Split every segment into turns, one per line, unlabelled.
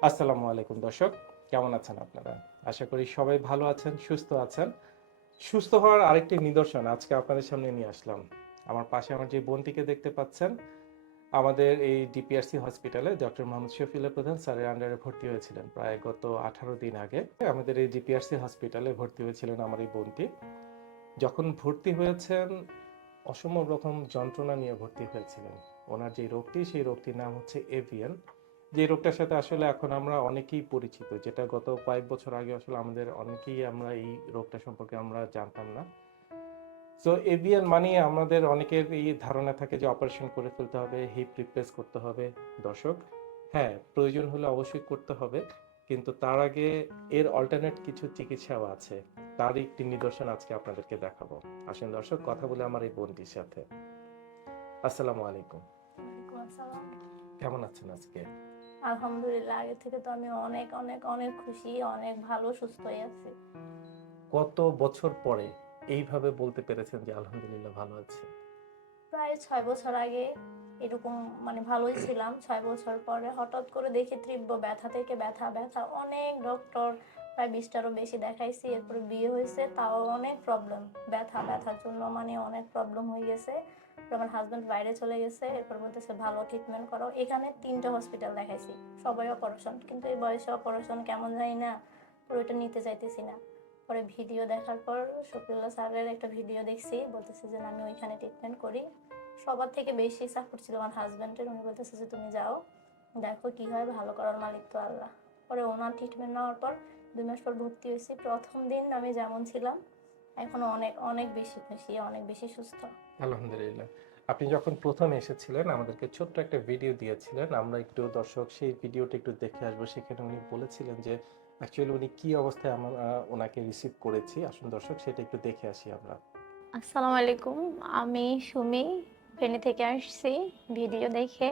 আসসালামু আলাইকুম দর্শক, কেমন আছেন আপনারা? আশা করি সবাই ভালো আছেন, সুস্থ আছেন। সুস্থ হওয়ার আরেকটি নিদর্শন আজকে আপনাদের সামনে নিয়ে আসলাম। আমার পাশে আমার যে বোনটিকে দেখতে পাচ্ছেন, আমাদের এই ডিপিআরসি হসপিটালে ডক্টর মোহাম্মদ শফিউল্লাহ প্রধান স্যারের আন্ডারে ভর্তি হয়েছিলেন প্রায় গত আঠারো দিন আগে। আমাদের এই ডিপিআরসি হসপিটালে ভর্তি হয়েছিলেন আমার এই বোনটি। যখন ভর্তি হয়েছেন, অসম্ভব রকম যন্ত্রণা নিয়ে ভর্তি হয়েছিলেন। ওনার যে রোগটি, সেই রোগটির নাম হচ্ছে এভিয়ান যে রোগটার সাথে আসলে এখন আমরা অনেকেই পরিচিত যেটা গত কয়েক বছর আগে আসলে আমাদের অনেকেই আমরা এই রোগটা সম্পর্কে আমরা জানতাম না। সো এভিয়ান মানে আমাদের অনেকের এই ধারণা থাকে যে অপারেশন করে ফেলতে হবে হিপ রিপ্লেস করতে হবে। দর্শক হ্যাঁ প্রয়োজন হলে অবশ্যই করতে হবে কিন্তু তার আগে এর অল্টারনেট কিছু চিকিৎসাও আছে। তার একটি নিদর্শন আজকে আপনাদেরকে দেখাবো। আসেন দর্শক কথা বলে আমার এই বোনটির সাথে। আসসালামু আলাইকুম। কেমন আছেন আজকে?
আলহামদুলিল্লাহ আগে থেকে তো আমি অনেক অনেক অনেক খুশি অনেক ভালো সুস্থ হয়ে আছি।
কত বছর পরে এইভাবে বলতে পেরেছেন যে আলহামদুলিল্লাহ ভালো আছি?
প্রায় ছয় বছর আগে এরকম মানে ভালোই ছিলাম। ছয় বছর পরে হঠাৎ করে দেখি তীব্র ব্যথা থেকে ব্যথা ব্যথা। অনেক ডক্টর প্রায় বিশটারও বেশি দেখাইছি এরপরে বিয়ে হয়েছে তাও অনেক প্রবলেম ব্যথা ব্যথার জন্য মানে অনেক প্রবলেম হয়ে গেছে। আমার হাজব্যান্ড বাইরে চলে গেছে, এরপর বলতেছে, ভালো ট্রিটমেন্ট করো। এখানে তিনটা হসপিটাল দেখাইছি, সবাই অপারেশন কিন্তু এই বয়সে অপারেশন কেমন জানি না ওইটা নিতে চাইতেছি না। পরে ভিডিও দেখার পর শফিউল্লাহ স্যারের একটা ভিডিও দেখছি, বলতেছে যে আমি ওইখানে ট্রিটমেন্ট করি। সবার থেকে বেশি সাপোর্ট ছিল আমার হাজব্যান্ডের উনি বলতেছে যে, তুমি যাও, দেখো কি হয়, ভালো করার মালিক তো আল্লাহ। পরে ওনার ট্রিটমেন্ট নেওয়ার পর দুই মাস পর ভর্তি হয়েছি। প্রথম দিন আমি যেমন ছিলাম এখন অনেক অনেক বেশি খুশি অনেক বেশি সুস্থ।
আলহামদুলিল্লাহ। আপনি যখন প্রথম এসেছিলেন আমাদেরকে ছোট্ট একটা ভিডিও দিয়েছিলেন। আমরা একটু দর্শক সেই ভিডিওটা একটু দেখে আসব। সেখানে উনি বলেছিলেন যে অ্যাকচুয়ালি উনি কি অবস্থায় আমরা ওনাকে রিসিভ করেছি? আসুন দর্শক সেটা একটু দেখে আসি আমরা।
আসসালামু আলাইকুম। আমি সুমি ফেনী থেকে আসছি ভিডিও দেখে।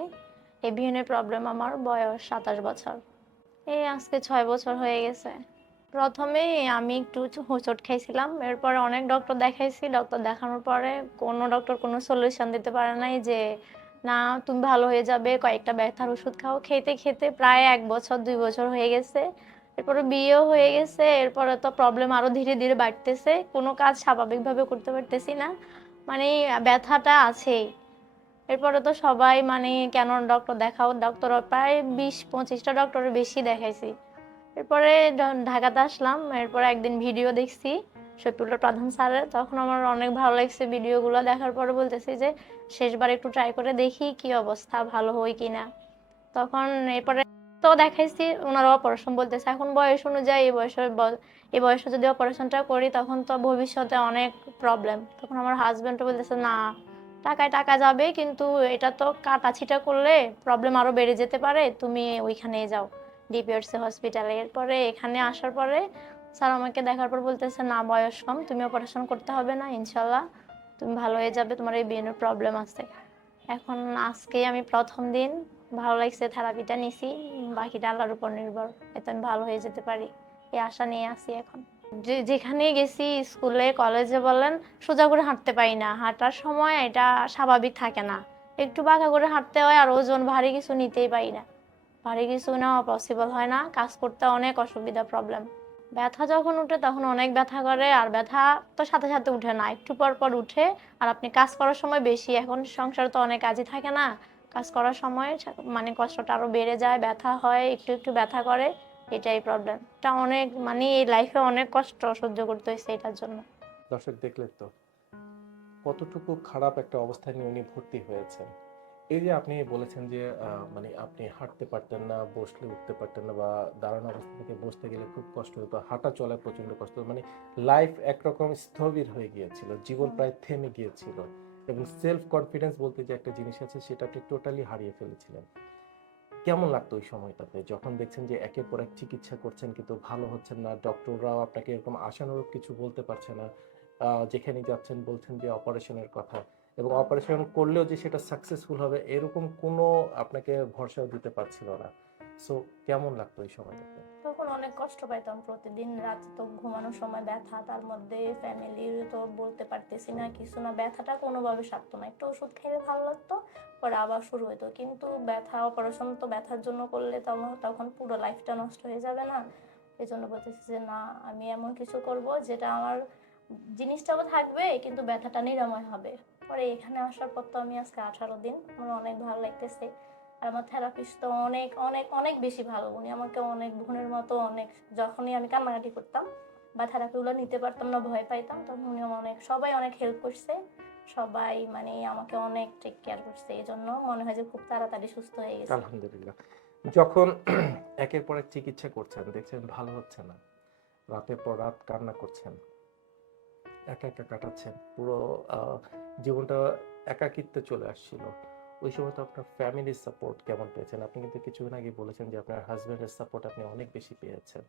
এভিএনের প্রবলেম আমার বয়স সাতাশ বছর। এই আজকে ছয় বছর হয়ে গেছে। প্রথমে আমি একটু হোঁচট খাইছিলাম। এরপরে অনেক ডক্টর দেখাইছি। ডক্টর দেখানোর পরে কোনো ডক্টর কোনো সলিউশন দিতে পারে নাই যে, না, তুমি ভালো হয়ে যাবে, কয়েকটা ব্যথার ওষুধ খাও। খেতে খেতে প্রায় এক বছর, দুই বছর হয়ে গেছে। এরপরে বিয়েও হয়ে গেছে। এরপরে তো প্রবলেম আরও ধীরে ধীরে বাড়তেছে। কোনো কাজ স্বাভাবিকভাবে করতে পারতেছি না। মানে ব্যথাটা আছেই। এরপরে তো সবাই মানে কেন ডক্টর দেখাও? ডক্টর প্রায় বিশ, পঁচিশটা ডক্টরের বেশি দেখাইছি। এরপরে ঢাকাতে আসলাম, এরপরে একদিন ভিডিও দেখছি শফিউল্লাহ প্রধান স্যারের। তখন আমার অনেক ভালো লাগছে ভিডিওগুলো দেখার পরে বলতেছি যে, শেষবার একটু ট্রাই করে দেখি কি অবস্থা, ভালো হয় কি না? তখন এরপরে তো দেখাইছি, ওনারা অপারেশন বলতেছে, এখন বয়স অনুযায়ী এই বয়সের এই বয়সে যদি অপারেশনটা করি, তখন তো ভবিষ্যতে অনেক প্রবলেম তখন আমার হাজব্যান্ডও বলতেছে, না, টাকায় টাকা যাবে, কিন্তু এটা তো কাটাছিটা করলে প্রবলেম আরও বেড়ে যেতে পারে, তুমি ওইখানে যাও। ডিপিআরসি হসপিটালে। এরপরে এখানে আসার পরে স্যার আমাকে দেখার পর বলতেছে, না, বয়স কম, তুমি অপারেশন করতে হবে না, ইনশাল্লাহ। তুমি ভালো হয়ে যাবে, তোমার এই বিয়ের প্রবলেম আছে। এখন আজকে আমি প্রথম দিন ভালো লাগছে থেরাপিটা নিছি, বাকিটা আল্লাহর উপর নির্ভর। এতে আমি ভালো হয়ে যেতে পারি, এই আশা নিয়ে আসি এখন। যে যেখানে গেছি, স্কুলে, কলেজে বলেন, সোজা করে হাঁটতে পারি না। হাঁটার সময় এটা স্বাভাবিক থাকে না। একটু বাঁকা করে হাঁটতে হয় আর ওজন ভারী কিছু নিতেই পারি না। ভারী কিছু নেওয়া পসিবল হয় না, কাজ করতে অনেক অসুবিধা প্রবলেম ব্যথা যখন উঠে তখন অনেক ব্যথা করে, আর ব্যথা তো সাথে সাথে উঠে না, একটু পর পর উঠে, আর আপনি কাজ করার সময় বেশি, এখন সংসারে তো অনেক কাজই থাকে না, কাজ করার সময় মানে কষ্টটা আরও বেড়ে যায়, ব্যথা হয়, একটু একটু ব্যথা করে, এটাই প্রবলেম এটা অনেক মানে এই লাইফে অনেক কষ্ট সহ্য করতে হয়েছে এটার জন্য।
দর্শক দেখলেন তো, কতটুকু খারাপ একটা অবস্থায় নিয়ে উনি ভর্তি হয়েছেন। এই যে আপনি বলেছেন যে মানে আপনি হাঁটতে পারতেন না, বসলে উঠতে পারতেন না বা দাঁড়ানো অবস্থা থেকে বসতে গেলে খুব কষ্ট হতো হাঁটা চলায় প্রচণ্ড কষ্ট মানে লাইফ একরকম স্থবির হয়ে গিয়েছিল, জীবন প্রায় থেমে গিয়েছিল এবং সেলফ কনফিডেন্স বলতে যে একটা জিনিস আছে, সেটা আপনি টোটালি হারিয়ে ফেলেছিলেন। কেমন লাগতো ওই সময়টাতে? যখন দেখছেন যে একের পর এক চিকিৎসা করছেন, কিন্তু ভালো হচ্ছেন না ডক্টররাও আপনাকে এরকম আশানুরূপ কিছু বলতে পারছে না যেখানে যাচ্ছেন বলছেন যে অপারেশনের কথা এবং অপারেশন করলেও যে সেটা সাকসেসফুল হবে এরকম কোনো আপনাকে ভরসাও দিতে পারছিল না। সো কেমন লাগতো এই সময়টাতে
তখন অনেক কষ্ট পাইতাম প্রতিদিন রাতে তো ঘুমানোর সময় ব্যথা তার মধ্যে ফ্যামিলির তো বলতে পারতেছি না কিছু না ব্যথাটা কোনোভাবে সারতো না। একটু ওষুধ খেলে ভালো লাগতো পরে আবার শুরু হতো কিন্তু ব্যথা অপারেশন তো ব্যথার জন্য করলে তখন তখন পুরো লাইফটা নষ্ট হয়ে যাবে না। এই জন্য বলতেছি যে না আমি এমন কিছু করব যেটা আমার জিনিসটাও থাকবে কিন্তু ব্যথাটা নিরাময় হবে। পরে এখানে আসার পর তো আমি আজকে আঠারো দিন। আমার অনেক ভালো লাগতেছে। আর আমার থেরাপিস্ট তো অনেক অনেক অনেক বেশি ভালো। উনি আমাকে অনেক বোনের মতো অনেক, যখনই আমি কান্নাকাটি করতাম বা থেরাপিগুলো নিতে পারতাম না, ভয় পাইতাম, তখন উনি আমার অনেক, সবাই অনেক হেল্প করছে। সবাই মানে আমাকে অনেক টেক কেয়ার করছে। এই জন্য মনে হয় যে খুব তাড়াতাড়ি সুস্থ হয়ে গেছে।
আলহামদুলিল্লাহ। যখন একের পর এক চিকিৎসা করছেন, দেখছেন ভালো হচ্ছে না। রাতের পর রাত কান্না করছেন। একা একা কাটাচ্ছেন। পুরো জীবনটা একাকিত্বে চলে আসছিল। ওই সময় তো আপনার ফ্যামিলির সাপোর্ট কেমন পেয়েছেন? আপনি কিন্তু কিছুদিন আগে বলেছেন যে আপনার হাজবেন্ডের সাপোর্ট আপনি অনেক বেশি পেয়েছেন।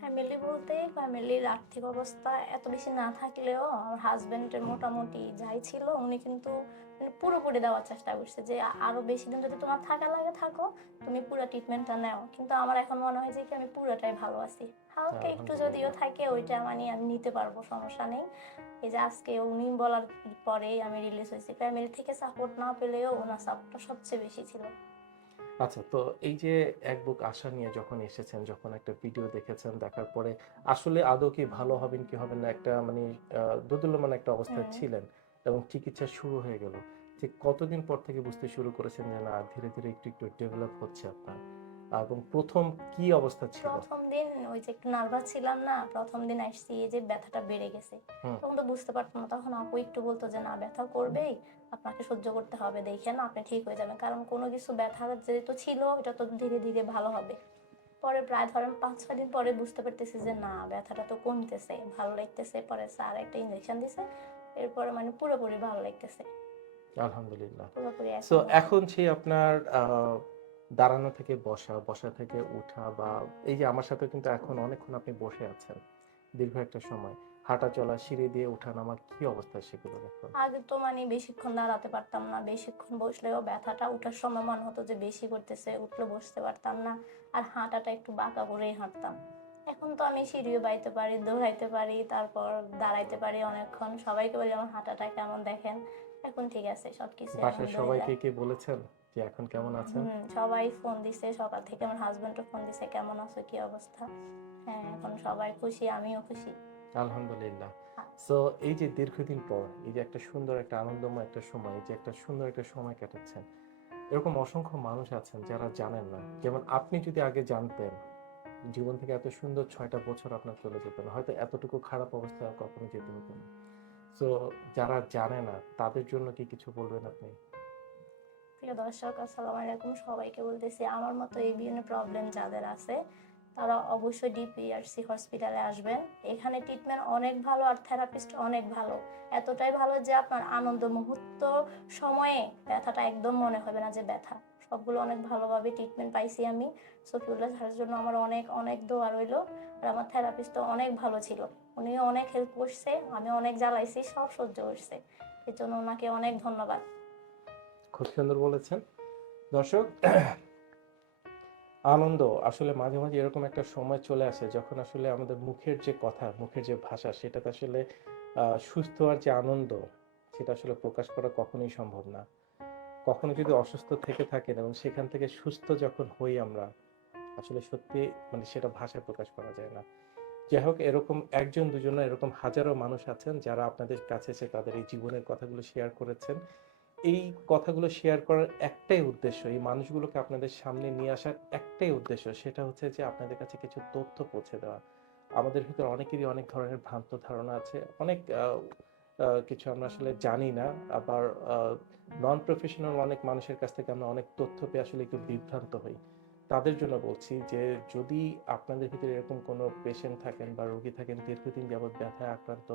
ফ্যামিলি বলতে ফ্যামিলির আর্থিক অবস্থা এত বেশি না থাকলেও আমার হাজবেন্ডের মোটামুটি যাই ছিল উনি কিন্তু মানে পুরোপুরি দেওয়ার চেষ্টা করছে যে আরও বেশি দিন যদি তোমার থাকা লাগে থাকো তুমি পুরো ট্রিটমেন্টটা নাও। কিন্তু আমার এখন মনে হয় যে কি আমি পুরোটাই ভালো আছি। হালকা একটু যদিও থাকে ওইটা মানে আমি নিতে পারব সমস্যা নেই। এই যে আজকে উনি বলার পরেই আমি রিলিজ হয়েছি। ফ্যামিলি থেকে সাপোর্ট না পেলেও ওনার সাপোর্টটা সবচেয়ে বেশি ছিল।
আচ্ছা তো এই যে এক বুক আশা নিয়ে যখন এসেছেন যখন একটা ভিডিও দেখেছেন দেখার পরে আসলে আদৌ কি ভালো হবেন কি হবেন না একটা মানে দোদুল্যমান একটা অবস্থায় ছিলেন এবং চিকিৎসা শুরু হয়ে গেল। যে কতদিন পর থেকে বুঝতে শুরু করেছেন যে না ধীরে ধীরে একটু একটু ডেভেলপ হচ্ছে আপনার? এবং প্রথম কি অবস্থা ছিল?
প্রথম দিন ওই যে একটু নার্ভাস ছিলাম না প্রথম দিন আসছি এই যে ব্যথাটা বেড়ে গেছে। তখন তো বুঝতে পারতাম না তখন আপু একটু বলতো যে না ব্যথা করবেই আপনাকে সহ্য করতে হবে দেখেন আপনি ঠিক হয়ে যাবেন। কারণ কোনো কিছু ব্যথা যেহেতু ছিল এটা তো ধীরে ধীরে ভালো হবে। পরে প্রায় ধরেন পাঁচ ছয় দিন পরে বুঝতে পারতেছি যে না ব্যথাটা তো কমতেছে ভালো লাগতেছে। পরে স্যার একটা ইঞ্জেকশন দিছে এরপরে মানে পুরোপুরি ভালো লাগতেছে।
আলহামদুলিল্লাহ। সো এখন সেই আপনার দাঁড়ানো থেকে বসা বসা থেকে উঠা বা এই যে আমার সাথে কিন্তু এখন অনেকক্ষণ আপনি বসে আছেন দীর্ঘ একটা সময়। হাঁটা চলা সিঁড়ি দিয়ে ওঠা নামা কি অবস্থা সেগুলো
আগে তো মানে বেশিক্ষণ দাঁড়াতে পারতাম না বেশিক্ষণ বসলেও ব্যথাটা উঠার সময় মনে হতো যে বেশি করতেছে উঠলে বসতে পারতাম না আর হাঁটাটা একটু বাঁকা করেই হাঁটতাম। এখন তো আমি সিঁড়িও বাইতে পারি দৌড়াইতে পারি তারপর দাঁড়াইতে পারি অনেকক্ষণ। সবাইকে বলি আমার হাঁটাটা কেমন দেখেন? এখন ঠিক আছে সবকিছু বাসার
সবাইকে। কি বলেছেন? যে এখন কেমন আছেন? হুম,
সবাই ফোন দিছে সকাল থেকে আমার হাজবেন্ডও ফোন দিছে কেমন আছো কি অবস্থা? হ্যাঁ এখন সবাই খুশি আমিও খুশি।
আলহামদুলিল্লাহ। সো এই যে দীর্ঘদিন পর এই যে একটা সুন্দর একটা আনন্দময় একটা সময় এই যে একটা সুন্দর একটা সময় কাটাচ্ছেন এরকম অসংখ্য মানুষ আছেন যারা জানেন না। যেমন আপনি যদি আগে জানতেন জীবন থেকে এত সুন্দর ছয়টা বছর আপনার চলে যেত না হয়তো এতটুকু খারাপ অবস্থা আর কখনো যেতে হতো না। সো যারা জানে না তাদের জন্য কি কিছু বলবেন আপনি?
প্রিয় দর্শক, আসসালামু আলাইকুম। সবাইকে বলতেছি, আমার মতো এই বিভিন্ন প্রবলেম যাদের আছে, তারা অবশ্যই ডিপিআরসি হসপিটালে আসবেন। এখানে ট্রিটমেন্ট অনেক ভালো আর থেরাপিস্ট অনেক ভালো। এতটাই ভালো যে আপনার আনন্দ মুহূর্ত সময়ে ব্যথাটা একদম মনে হবে না যে ব্যথা। সবগুলো অনেক ভালোভাবে ট্রিটমেন্ট পাইছি আমি। সফিউল্লাহ স্যারের জন্য আমার অনেক অনেক দোয়া রইল আর আমার থেরাপিস্ট অনেক ভালো ছিল। উনিও অনেক হেল্প করছে, আমি অনেক জ্বালাইছি, সব সহ্য করছে। এর জন্য ওনাকে অনেক ধন্যবাদ।
খুব সুন্দর বলেছেন। দর্শক, আনন্দ আসলে মাঝে মাঝে এরকম একটা সময় চলে আসে যখন আসলে আমাদের মুখের যে কথা, মুখের যে ভাষা, সেটাতে আসলে সুস্থ আর যে আনন্দ, সেটা আসলে প্রকাশ করা কখনোই সম্ভব না। কখনো যদি অসুস্থ থেকে থাকেন এবং সেখান থেকে সুস্থ যখন হই আমরা, আসলে সত্যি মানে সেটা ভাষায় প্রকাশ করা যায় না। যাই হোক, এরকম একজন দুজন এরকম হাজারো মানুষ আছেন যারা আপনাদের কাছে এসে তাদের এই জীবনের কথাগুলো শেয়ার করেছেন। এই কথাগুলো শেয়ার করার একটাই উদ্দেশ্য, এই মানুষগুলোকে আপনাদের সামনে নিয়ে আসার একটাই উদ্দেশ্য, সেটা হচ্ছে যে আপনাদের কাছে কিছু তথ্য পৌঁছে দেওয়া। আমাদের ভিতরে অনেকেরই অনেক ধরনের ভ্রান্ত ধারণা আছে, অনেক কিছু আমরা আসলে জানি না, আবার নন প্রফেশনাল অনেক মানুষের কাছ থেকে আমরা অনেক তথ্য পেয়ে আসলে একটু বিভ্রান্ত হই। তাদের জন্য বলছি যে, যদি আপনাদের ভিতরে এরকম কোনো পেশেন্ট থাকেন বা রোগী থাকেন, দীর্ঘদিন যাবৎ ব্যথায় আক্রান্ত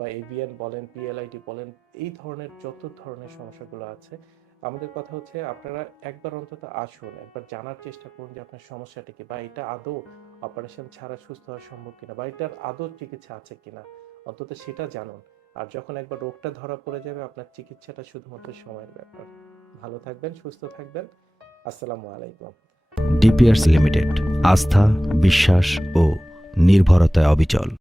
বা এভিএন বলেন পিএলআইটি বলেন, এই ধরনের যত ধরনের সমস্যাগুলো আছে, আমাদের কথা হচ্ছে আপনারা একবার অন্তত আসুন, একবার জানার চেষ্টা করুন যে আপনার সমস্যাটা কি, বা এটা আদৌ অপারেশন ছাড়া সুস্থ হওয়া সম্ভব কিনা, বা এটার আদৌ চিকিৎসা আছে কিনা, অন্তত সেটা জানুন। আর যখন একবার রোগটা ধরা পড়ে যাবে, আপনার চিকিৎসাটা শুধুমাত্র সময়ের ব্যাপার। ভালো থাকবেন, সুস্থ থাকবেন। আসসালামু আলাইকুম। ডিপিয়ার্স লিমিটেড আস্থা, বিশ্বাস ও নির্ভরতায় অবিচল।